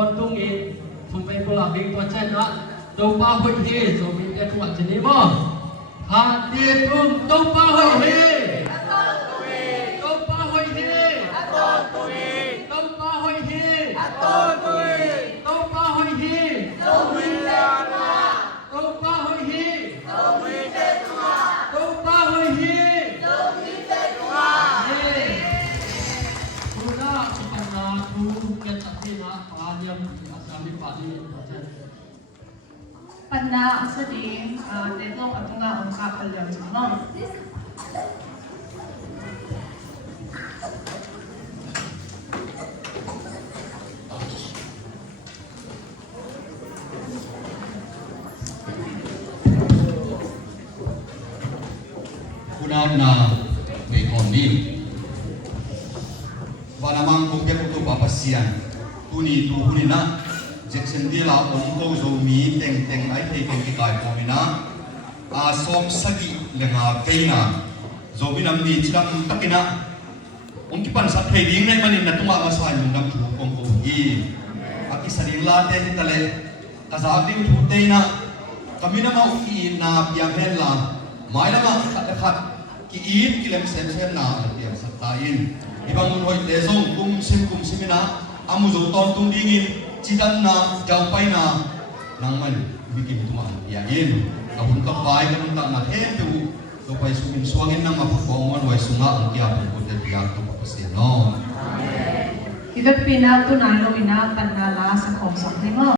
อนตุ้งอีทุ่งไปกุหลาบเองตัวเช่นนะตรงป้าห้อยเฮโซมีแต่ทุ่งอัจฉริยะหาเดียตุ้งตรงป้าห้อยเฮตรงป้าห้อยเฮตรงป้าห้อยเฮตรงป้าห้อยเฮตรงป้าห้อยเฮตรงป้าห้อยเฮPanda sedih, detok atau nggak ungkap kalian semua. คุณอาณาเบคอนนี่วันนั้นมังคุกเก็บตัวปาปัสยานตุนีตุหุนินะเจ็กเซนดีลาองโตโซมีเต็งเต็งไอเทเต็งที่กายของมินะอาสอมสกิเลงาเกยนะโซบินัมดีจิรังตักินะองค์ที่ปันสัตย์เพดิ่งในมันนี่นัตุมามาสายมุนดำถูกองค์อีอากิสริลาเตนิตเลกาซาดิมทุเตนะกามินามาอุกีนาเปียเฮลาไม่ละมาขัดki in kilem sem sem na tiam satain ibang mun hoi lezong kum simina amu zo ton tung dingin chidan na jau pai na nang man bikin tuma ya in abun ka bai kan ta na he tu to pai sumin suangin nang mapufong wai sunga ang kia pun de dia to pasin no Kita pinatu nalo ina panala sa konsep ni mo.